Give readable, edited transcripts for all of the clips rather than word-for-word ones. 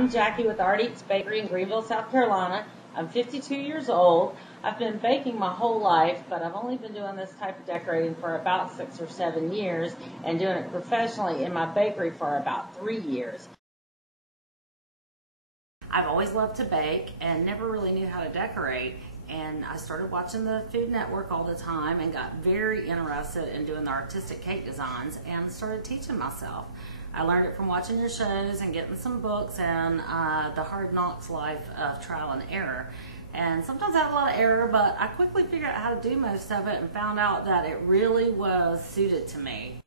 I'm Jackie with Art Eats Bakery in Greenville, South Carolina. I'm 52 years old. I've been baking my whole life, but I've only been doing this type of decorating for about 6 or 7 years and doing it professionally in my bakery for about 3 years. I've always loved to bake and never really knew how to decorate. And I started watching the Food Network all the time and got very interested in doing the artistic cake designs and started teaching myself. I learned it from watching your shows and getting some books and the hard knocks life of trial and error. And sometimes I had a lot of error, but I quickly figured out how to do most of it and found out that it really was suited to me.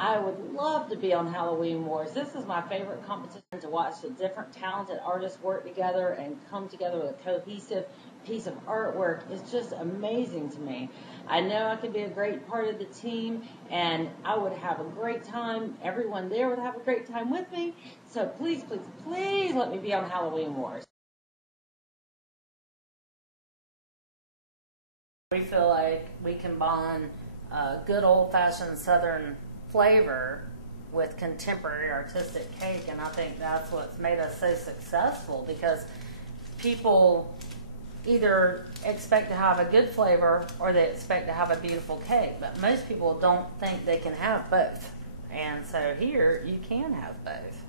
I would love to be on Halloween Wars. This is my favorite competition, to watch the different talented artists work together and come together with a cohesive piece of artwork. It's just amazing to me. I know I could be a great part of the team and I would have a great time. Everyone there would have a great time with me. So please, please, please let me be on Halloween Wars. We feel like we combine good old-fashioned Southern flavor with contemporary artistic cake, and I think that's what's made us so successful, because people either expect to have a good flavor or they expect to have a beautiful cake, but most people don't think they can have both, and so here you can have both.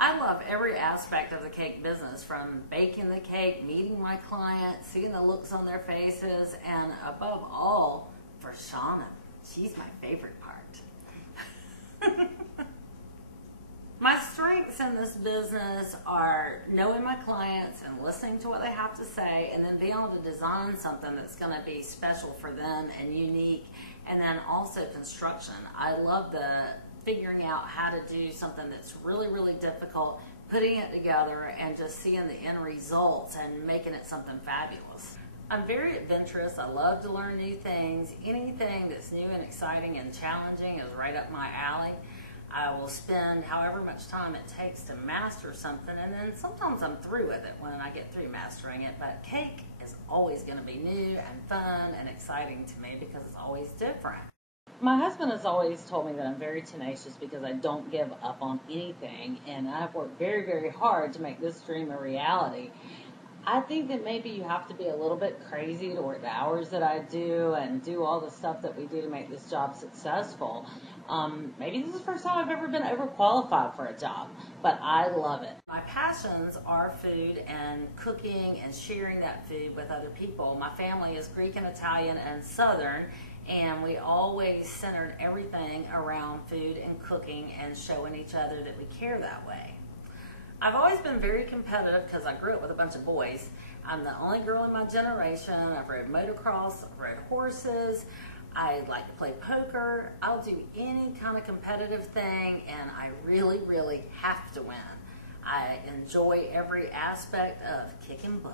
I love every aspect of the cake business, from baking the cake, meeting my clients, seeing the looks on their faces, and above all, for Shauna. She's my favorite part. My strengths in this business are knowing my clients and listening to what they have to say, and then being able to design something that's going to be special for them and unique, and then also construction. I love the figuring out how to do something that's really, really difficult, putting it together and just seeing the end results and making it something fabulous. I'm very adventurous. I love to learn new things. Anything that's new and exciting and challenging is right up my alley. I will spend however much time it takes to master something, and then sometimes I'm through with it when I get through mastering it, but cake is always going to be new and fun and exciting to me because it's always different. My husband has always told me that I'm very tenacious because I don't give up on anything, and I've worked very, very hard to make this dream a reality. I think that maybe you have to be a little bit crazy to work the hours that I do and do all the stuff that we do to make this job successful. Maybe this is the first time I've ever been overqualified for a job, but I love it. My passions are food and cooking and sharing that food with other people. My family is Greek and Italian and Southern, and we always centered everything around food and cooking and showing each other that we care that way. I've always been very competitive because I grew up with a bunch of boys. I'm the only girl in my generation. I've rode motocross, I've rode horses. I like to play poker. I'll do any kind of competitive thing, and I really, really have to win. I enjoy every aspect of kicking butt.